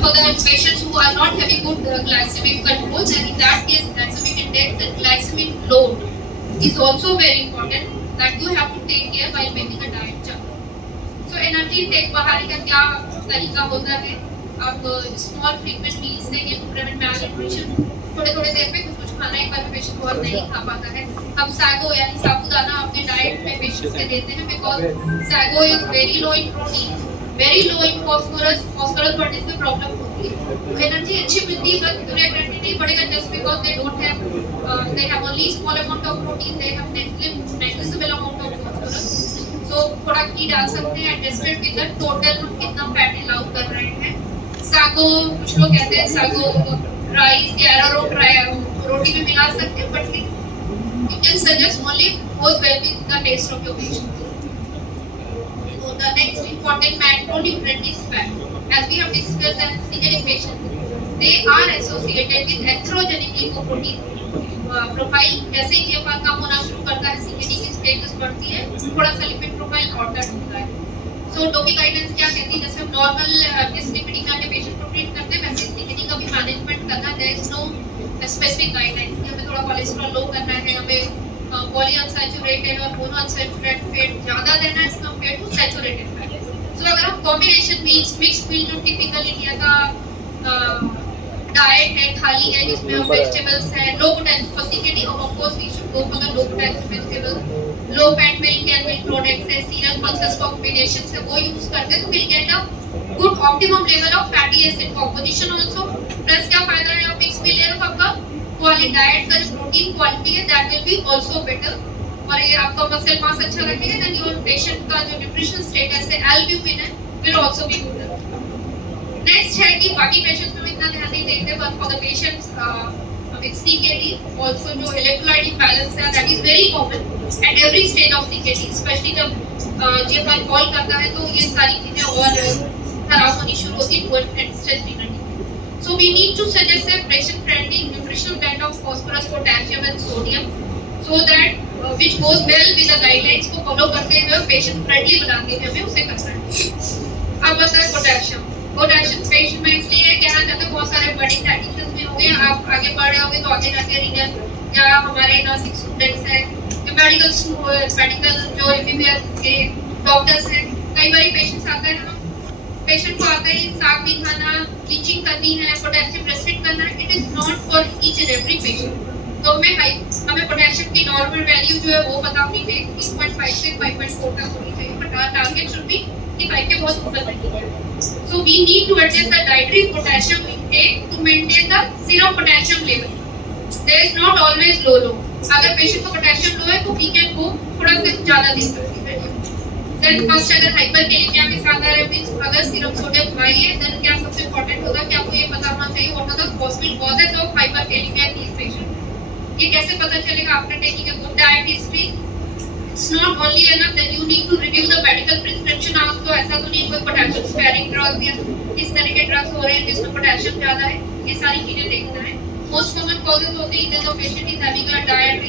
for the patients who are not having good glycemic control, then in that case glycemic index and glycemic load is also very important that you have to take care while making a diet chart. So energy intake बढ़ाने का क्या तरीका होता है? आप small frequent meals देंगे to prevent malnutrition. थोड़े देर में कुछ खाना एक बार में पेशेंट बहुत नहीं खा पाता है. हम sago यानी साबूदाना अपने डाइट में पेशेंट से देते हैं because sago is very low in protein, very low in phosphorus. phosphorus बढ़ने से प्रॉब्लम होती है. एनर्जी अच्छी मिलती है बट पूरा एनर्जी नहीं बढ़ेगा just because they have only small amount of protein, they have negligible amount of phosphorus. So थोड़ा घी डाल सकते हैं एडजस्टेड विद द टोटल हम कितना फैट अलाउ कर रहे हैं. सागो कुछ लोग कहते हैं सागो राइस या एरोरूट रोटी में मिला सकते हैं but you can suggest only goes well with the taste of your patient. So the next important macronutrient is fat. As we have discussed that CKD patients, they are associated with atherogenic lipoprotein profile. जैसे ही GFR कम होना शुरू करता है CKD की status बढ़ती है, थोड़ा सा लिपिड प्रोफाइल ऑल्टर होता है. सो डोपी गाइडेंस क्या कहती है? जैसे हम नॉर्मल डिसलिपिडीमिया के पेशेंट को ट्रीट करते हैं वैसे CKD का भी मैनेजमेंट करना. There is no specific guideline कि हमें थोड़ा कोलेस्ट्रॉल लो करना है, हमें पॉलीअनसैचुरेटेड और मोनोअनसैचुरेटेड फैट ज्यादा देना है कंपेयर टू सैचुरेटेड फैट. सो अगर हम कॉम्बिनेशन मिक्स मील जो टिपिकल इंडिया का डाइट है, थाली है जिसमें हम वेजिटेबल्स है, लो पोटेंशियल फॉर CKD और of course we should go for the low potential vegetables, low fat milk and milk products है, सीरियल पल्सेस कॉम्बिनेशन से वो यूज करते हैं तो will get a good optimum level of fatty acid composition also. Plus क्या फायदा है आप मिक्स मिल ले रहे हो, आपका क्वालिटी डाइट का जो प्रोटीन क्वालिटी है that will be also better और ये आपका मसल मास अच्छा रखेगा. देन योर पेशेंट का जो न्यूट्रिशन स्टेटस है एल्ब्यूमिन है will also be good. Next है कि बाकी पेशेंट्स में इतना ध्यान नहीं देते but for the patients with CKD also जो electrolyte imbalance है that is very common at every stage of CKD, especially जब GFR फॉल करता है तो ये सारी चीजें और खराब होनी शुरू होती है towards end stage renal. So we need to suggest a patient friendly nutritional blend of phosphorus, potassium and sodium so that which goes well with the guidelines को follow करते हुए patient friendly बनाते हुए हमें उसे करना है. अब आता है पोटेशियम. पेशेंट में इसलिए कहना चाहते हैं बहुत सारे बड़ी कंडीशंस में होंगे, आप आगे बढ़ रहे होंगे तो आगे जाके रीजन या हमारे नर्सिंग स्टूडेंट्स हैं या मेडिकल जो MBBS के डॉक्टर्स हैं, कई बार पेशेंट्स आते हैं पेशेंट को आते ही साग नहीं खाना, लीचिंग करनी है, पोटेशियम रेस्ट्रिक्ट करना है. It is not for each and every patient. तो हमें पोटेशियम की नॉर्मल वैल्यू जो है वो पता होनी चाहिए, 3.5 से 5.4 तक होनी चाहिए बट टारगेट शुड बी 5 के बहुत ऊपर नहीं है. So we need to adjust the dietary potassium intake to maintain the serum potassium level. There is not always low. अगर पेशेंट को पोटेशियम लो है तो we can go थोड़ा सा ज़्यादा दे सकते हैं. Then first अगर हाइपरकैलेमिया के साथ आ रहे हैं अगर सीरम सोडियम हाई है then क्या सबसे इम्पोर्टेंट होगा कि आपको ये पता होना चाहिए what are the possible causes of hyperkalemia in these patients. ये कैसे पता चलेगा? After taking a good diet history. It's not only enough that you need to review the medical prescription also. ऐसा तो नहीं कोई पोटेशियम स्पेयरिंग ड्रग या इस तरह के ड्रग्स हो रहे हैं जिसमें पोटेशियम ज़्यादा है, ये सारी चीजें देखना है. मोस्ट कॉमन कॉजेज होते हैं इधर जो patient is having a dietary